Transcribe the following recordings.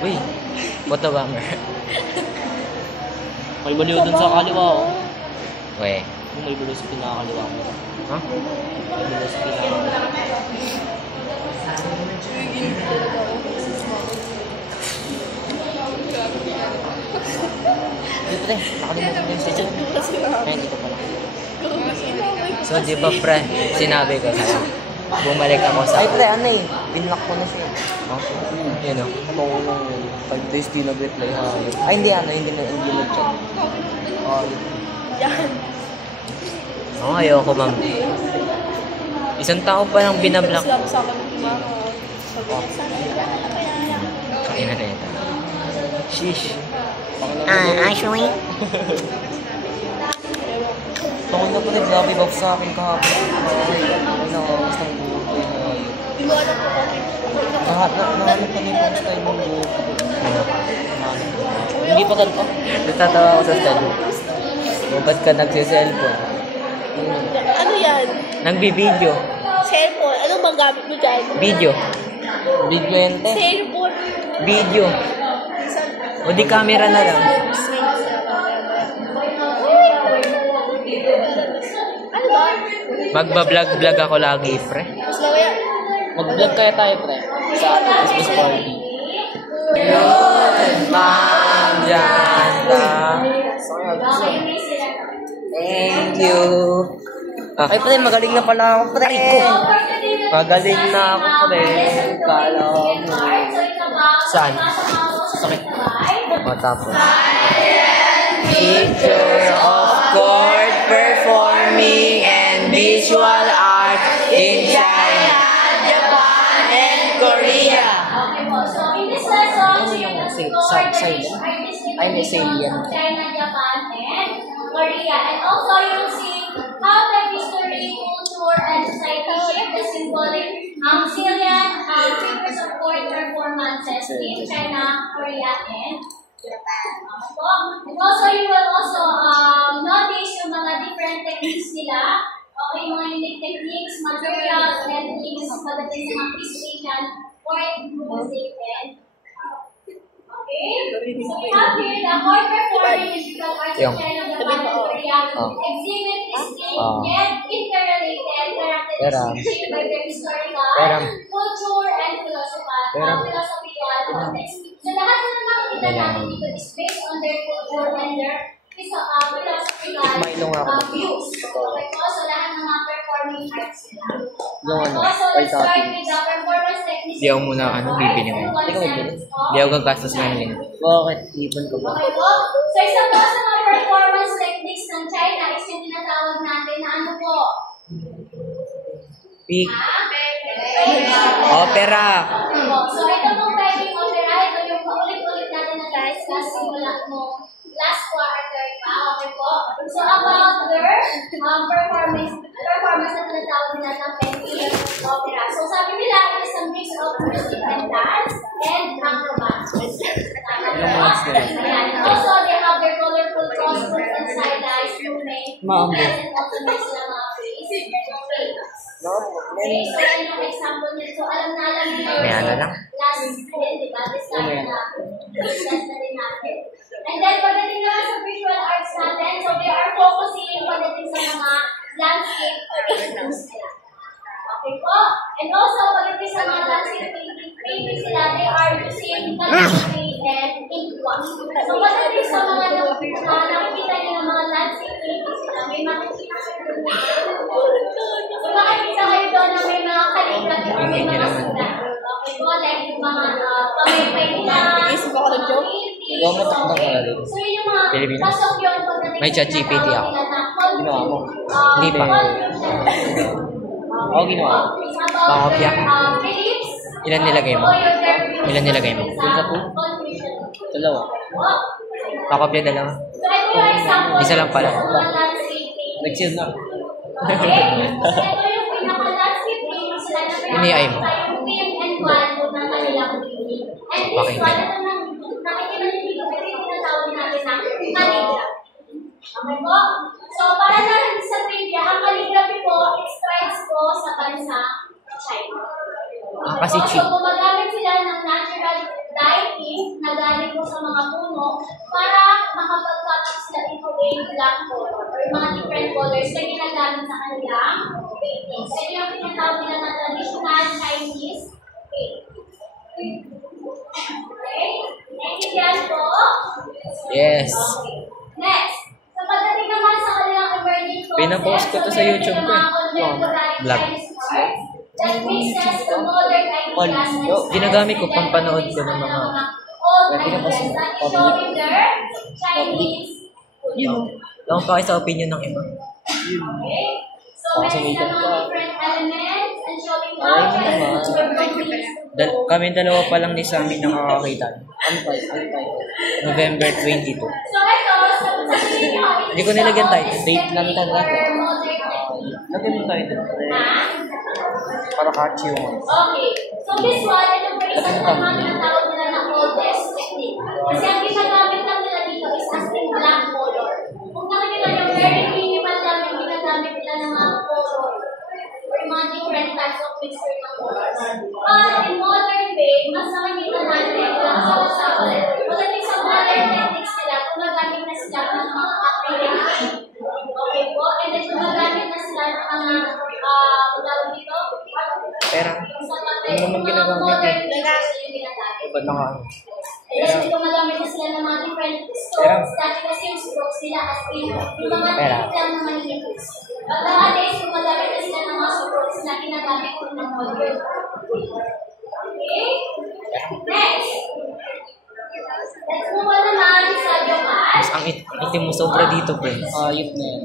Uy, photobomber. May baliw dun sa kaliwa ko. Uy. May baliw sa pinakakaliwa ko. Ha? May baliw sa pinakakaliwa ko. Dito rin, nakalimutan ko yung station. Ay, dito pala. So, di ba pre, sinabi ko sa'yo, bumalik ako sa... Ay, pre, ano eh? Binlock ko na siya. Oh, yun o. Kung nung 5 days di nag-reply ha. Ay, hindi nag-chat. Yan. Oo, ayoko ma'am. Isang tao pa lang binablock. Sa akin Ina na ito. Sheesh. Actually, Tungkol na pa nag-lobby box sa akin kahapon. Ay, nakakakas ng buhay na. Di mo alam kung okay. Nahanap kami yung style mong buhay. Hindi pa ganito. Natatawa ako sa style mo. Ba't ka nagsiselfon? Ano yan? Nagbibideo. Cellphone. Anong bang gamit mo dyan? Video. Video yan, te. Cellphone. Video. O di camera na lang. Ano ba? Magbablog-vlog ako lagi, pre. Mas lawaya. Mag-vlog kaya tayo, pre. Sa Christmas party. Diyan ka. Thank you. Ay, pre, magaling na pala ako, pre. Magaling na ako, pre. Kala mo. Saan? Sakit. O, tapos. Teacher of court performing and visual art in China, Japan, and Korea. Okay po. So, in this lesson, so you're going to explore the silent. Ay, may salient. China, Japan, and Korea. And also, you'll see how the history, culture, and society shape the symbolic salient figures of court performances in China, Korea, and Japan. And also, you will also notice yung mga different techniques nila. Okay, mga unique techniques, materials, and techniques pagdating sa mga appreciation, court music, and okay. So we have here the court performing in visual arts in China, Japan, and Korea. Exhibit distinct yet interrelated characteristics shaped by their historical, culture, and philosophical context. So lahat na nakikita natin dito is based on their culture and their philosophical views. Okay po, so lahat ng mga performing arts nila. Also, let's start with the performance techniques. Di ako muna, bibili mo. Di ako gagastos ng link. Bakit? Ipon ko ba? Okay po. So, isa po sa mga performance techniques ng China is yung tinatawag natin na ano po? Opera. So, ito pong pwedeng opera. Ito yung paulit-ulit natin na discuss simula mo last quarter pa. Okay po. So, about their performance na tinatawag nila ng Peking opera. So, sabi nila, it is a mix of music and dance and acrobatics. And also, they have their colorful costumes and stylized to make and also make sila mga face. Okay, so yan yung example niya. So, alam na May ano lang? last din, di ba? Discuss na rin natin. And then, pagdating naman sa visual arts natin, so they are focusing pagdating sa mga landscape paintings nila. Okay po? And also, pagdating sa mga landscape paintings nila, they are using calligraphy and inkwash. So, pagdating sa mga nakikita niyo ng mga landscape paintings nila, may makikita kayo doon na may mga calligraphy or may mga sulat. Okay po? Like yung mga pamay-pay nila. Isip ako ng joke. Huwag mo takbo ka na rin. So, yun yung mga Pilipino. pasok yun pagdating May ChatGPT ako. Ginawa mo? Hindi pa. Ako ginawa. Pakopya. Ilan nilagay mo? Ilan nilagay mo? Dalawa. Pakopya dalawa. So, ito yung example. Isa lang pala. Nag-chill na. Okay? So, ito yung pinaka-landscape painting sila na Ini-ay mo. yung film and one ng kanilang painting. And this one, ito nang nakikita niyo dito, ito yung tinatawag natin na calligraphy. Okay po? So, para na sa trivia, ang calligraphy po, extracts po sa bansa China. Kasi cheap. So, gumagamit sila ng natural dye na galing po sa mga puno para makapag-cut sila into a black color or mga different colors na ginagamit sa kanilang paintings. Ito yung tinatawag nila na traditional Chinese painting. Okay? Naintindihan po? Yes. Okay. Next. So pagdating naman sa kanilang emerging concepts, Pinapost ko to sa YouTube ko eh. Vlog. That brings us to modern ideas and Ginagamit ko pampanood ko ng mga old ideas that is showing their Chinese lang pa sa opinion ng iba. okay? So meron silang mga different elements and showing how Kami dalawa pa lang ni Sammy nakakakita. Ano tayo? November 22. So ito, sa tingin nyo, Hindi ko nilagyan title. Date lang tayo natin. Lagyan mo tayo dito. Para catchy yung ano. Okay. So this one, ito for example, ang mga tinatawag nila na oldest technique. Kasi ang ginagamit lang nila dito is as in black color. Kung nakikita nyo, very minimal lang yung ginagamit nila ng mga color or mga different types of mixture ng colors. But in modern day, mas nakikita natin lang sa usapan. Pagdating sa modern techniques nila, gumagamit na sila ng mga acrylic paint. Okay po? And then gumagamit na sila ng mga tawag dito? Pera. Ano naman ginagamit eh? Ba't naka ano? Kasi gumagamit na sila ng mga different strokes. Dati kasi yung strokes nila as in yung mga titik lang na maninitis. But nowadays, gumagamit na sila ng mga strokes na ginagamit ko ng modern. Okay? Next. Let's move on naman sa Japan. Ang itim mo sobra dito, friends. Yun na yan.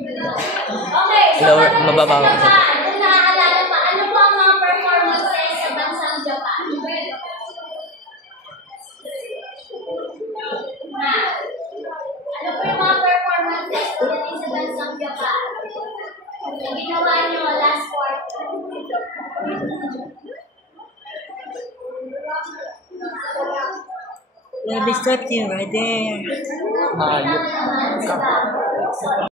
Okay, so Lower, pagdating mababa sa ako. Japan, kung naaalala pa, ano po ang mga performances sa bansang Japan? Ano po yung mga performances pagdating sa bansang Japan? Na ginawa nyo last quarter? Let me stop you right there. Hayop. Ano naman sila?